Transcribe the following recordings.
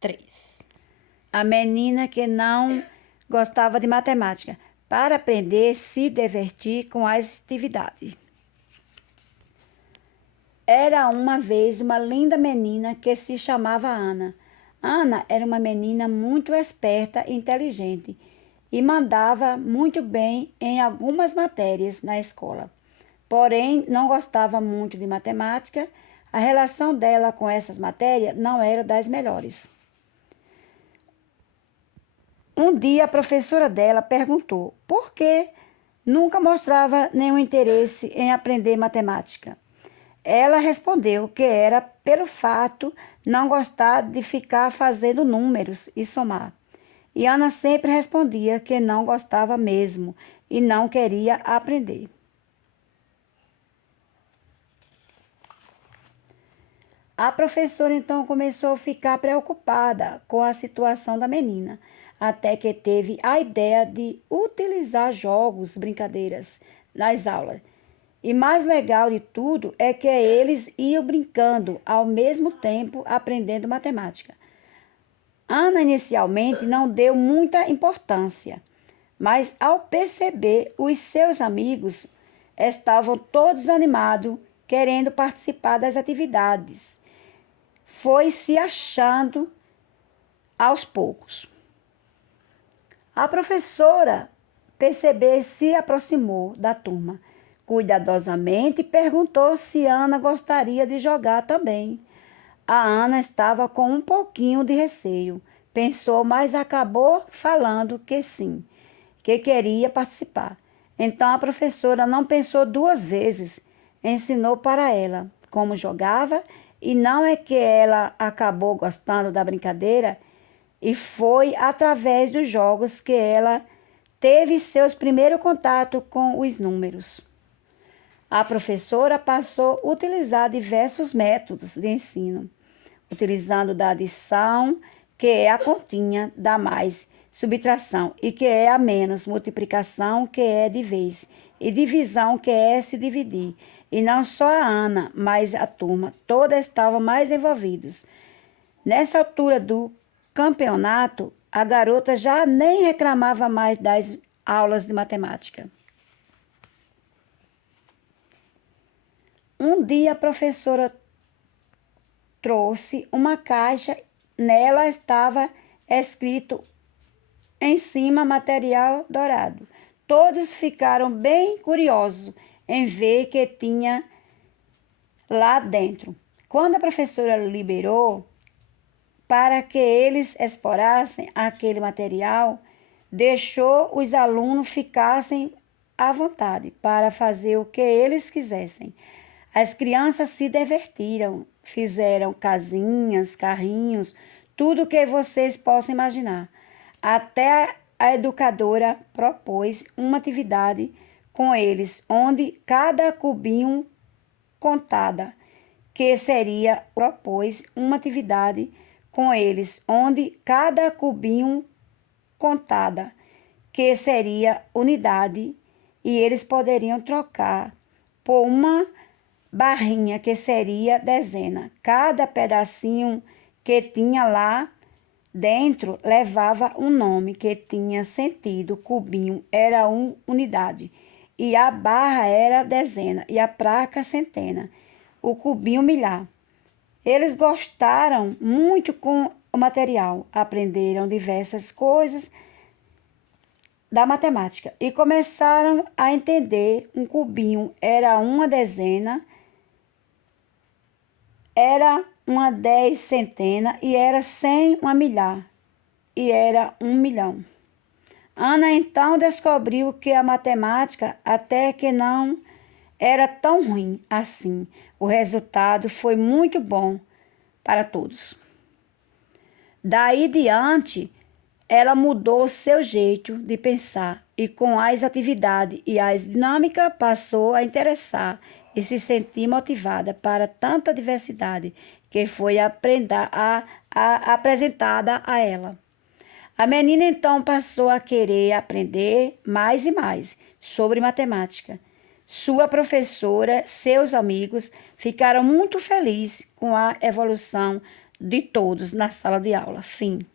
3. A menina que não gostava de matemática, para aprender se divertir com as atividades. Era uma vez uma linda menina que se chamava Ana. Ana era uma menina muito esperta e inteligente e mandava muito bem em algumas matérias na escola. Porém, não gostava muito de matemática. A relação dela com essas matérias não era das melhores. Um dia a professora dela perguntou por que nunca mostrava nenhum interesse em aprender matemática. Ela respondeu que era pelo fato não gostar de ficar fazendo números e somar. E Ana sempre respondia que não gostava mesmo e não queria aprender. A professora então começou a ficar preocupada com a situação da menina, até que teve a ideia de utilizar jogos, brincadeiras nas aulas. E mais legal de tudo é que eles iam brincando ao mesmo tempo aprendendo matemática. Ana inicialmente não deu muita importância, mas ao perceber os seus amigos estavam todos animados, querendo participar das atividades, foi se achando aos poucos. A professora percebeu se aproximou da turma cuidadosamente e perguntou se Ana gostaria de jogar também. A Ana estava com um pouquinho de receio. Pensou, mas acabou falando que sim, que queria participar. Então a professora não pensou duas vezes, ensinou para ela como jogava e não é que ela acabou gostando da brincadeira e foi através dos jogos que ela teve seus primeiros contatos com os números. A professora passou a utilizar diversos métodos de ensino, utilizando da adição, que é a continha, da mais, subtração, e que é a menos, multiplicação, que é de vez, e divisão, que é se dividir. E não só a Ana, mas a turma, toda estava mais envolvidos. Nessa altura do campeonato, a garota já nem reclamava mais das aulas de matemática. Um dia a professora trouxe uma caixa, nela estava escrito em cima material dourado. Todos ficaram bem curiosos em ver que tinha lá dentro. Quando a professora liberou para que eles explorassem aquele material, deixou os alunos ficassem à vontade para fazer o que eles quisessem. As crianças se divertiram, fizeram casinhas, carrinhos, tudo o que vocês possam imaginar. Até a educadora propôs uma atividade com eles, onde cada cubinho contada, que seria, propôs uma atividade com eles, onde cada cubinho contada, que seria unidade, e eles poderiam trocar por uma barrinha, que seria dezena. Cada pedacinho que tinha lá dentro levava um nome que tinha sentido. Cubinho era unidade, e a barra era dezena, e a placa centena, o cubinho milhar. Eles gostaram muito com o material, aprenderam diversas coisas da matemática e começaram a entender. Um cubinho era uma dezena, era uma 10 centena e era 100 uma milhar e era 1 milhão. Ana então descobriu que a matemática até que não era tão ruim assim. O resultado foi muito bom para todos. Daí diante, ela mudou seu jeito de pensar e com as atividades e as dinâmicas passou a interessar e se sentir motivada para tanta diversidade que foi apresentada a ela. A menina então passou a querer aprender mais e mais sobre matemática. Sua professora, seus amigos ficaram muito felizes com a evolução de todos na sala de aula. Fim.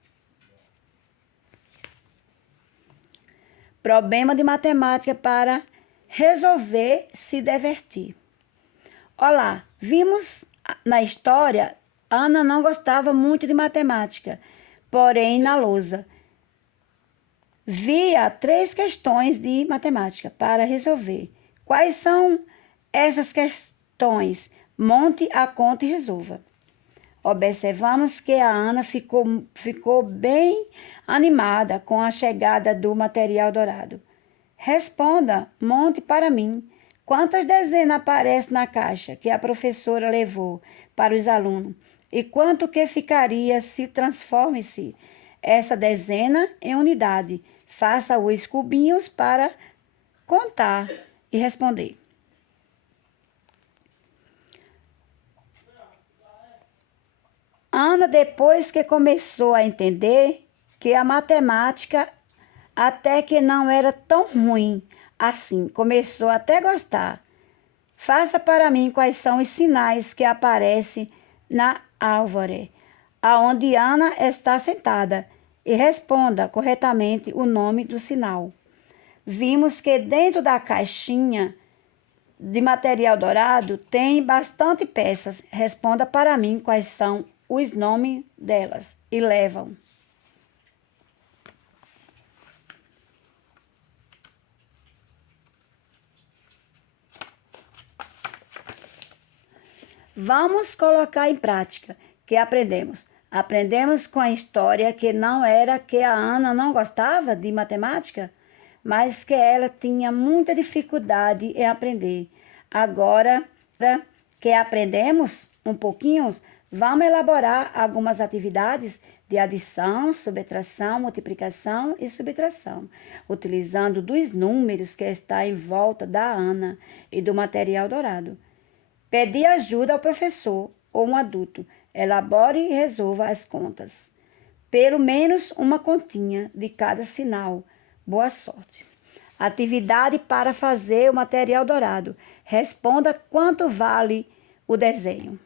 Problema de matemática para resolver se divertir. Olá, vimos na história, Ana não gostava muito de matemática, porém na lousa via 3 questões de matemática para resolver. Quais são essas questões? Monte a conta e resolva. Observamos que a Ana ficou bem animada com a chegada do material dourado. Responda, monte para mim. Quantas dezenas aparecem na caixa que a professora levou para os alunos? E quanto que ficaria se transforme-se essa dezena em unidade? Faça os cubinhos para contar e responder. Ana, depois que começou a entender que a matemática até que não era tão ruim assim, começou até gostar. Faça para mim quais são os sinais que aparecem na árvore, aonde Ana está sentada, e responda corretamente o nome do sinal. Vimos que dentro da caixinha de material dourado tem bastante peças. Responda para mim quais são os nomes delas e levam. Vamos colocar em prática que aprendemos. Aprendemos com a história que não era que a Ana não gostava de matemática, mas que ela tinha muita dificuldade em aprender. Agora que aprendemos um pouquinho, vamos elaborar algumas atividades de adição, subtração, multiplicação e subtração, utilizando dos números que está em volta da Ana e do material dourado. Pedir ajuda ao professor ou um adulto. Elabore e resolva as contas. Pelo menos uma continha de cada sinal. Boa sorte. Atividade para fazer o material dourado. Responda quanto vale o desenho.